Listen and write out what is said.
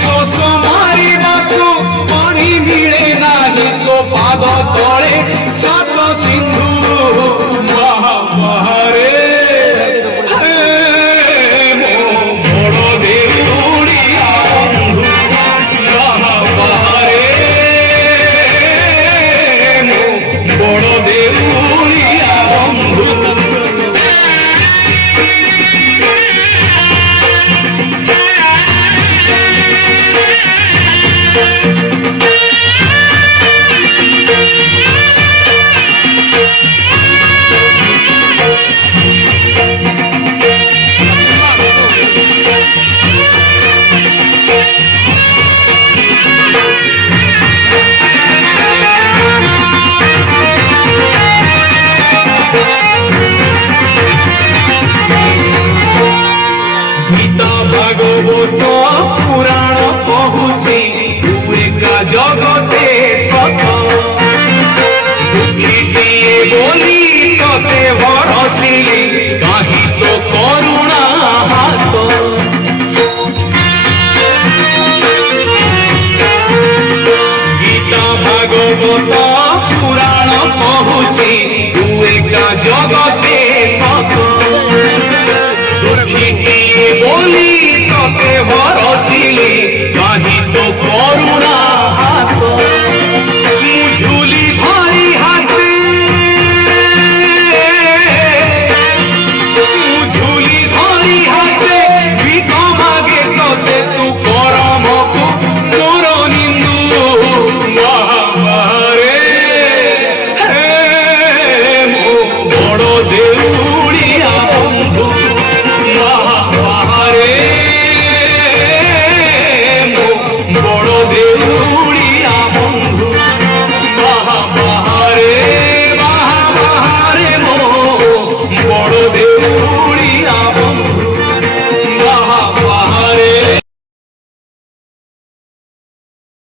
শোষ মারিବାକୁ পানি মিଳେ ନାହିଁ ତୋ ପାଦ ତଳେ ସାତ ସିନ୍ଧୁ ମହାବାହାରେ ବଡ଼ ଦେଉଳିଆ ବନ୍ଧୁ ମହାବାହାରେ ବଡ଼ ଦେଉଳିଆ ବନ୍ଧୁ ভাগবত পুরাণ কহুছি তু একা জগতে সত দুঃখীটিয়ে বলি ততে ভরসিলি কাহি তো করুণা হাত গীতা ভাগবত পুরাণ কহুছি তু একা জগতে সত দুঃখীটিয়ে বলি ততে ভরসিলি কাহি তো করুণা হাত ঝুলি ধরি হাতে ঝুলি ধরি হাতে ভিক মাগে ততে তু করমকু মোর নিন্দু মহাবারে মো বড় দেউড়িয়া বন্ধু মহাবারে বড় দেউড়িয়া বন্ধু মহাবারে মহাবারে মো বড় দেউড়িয়া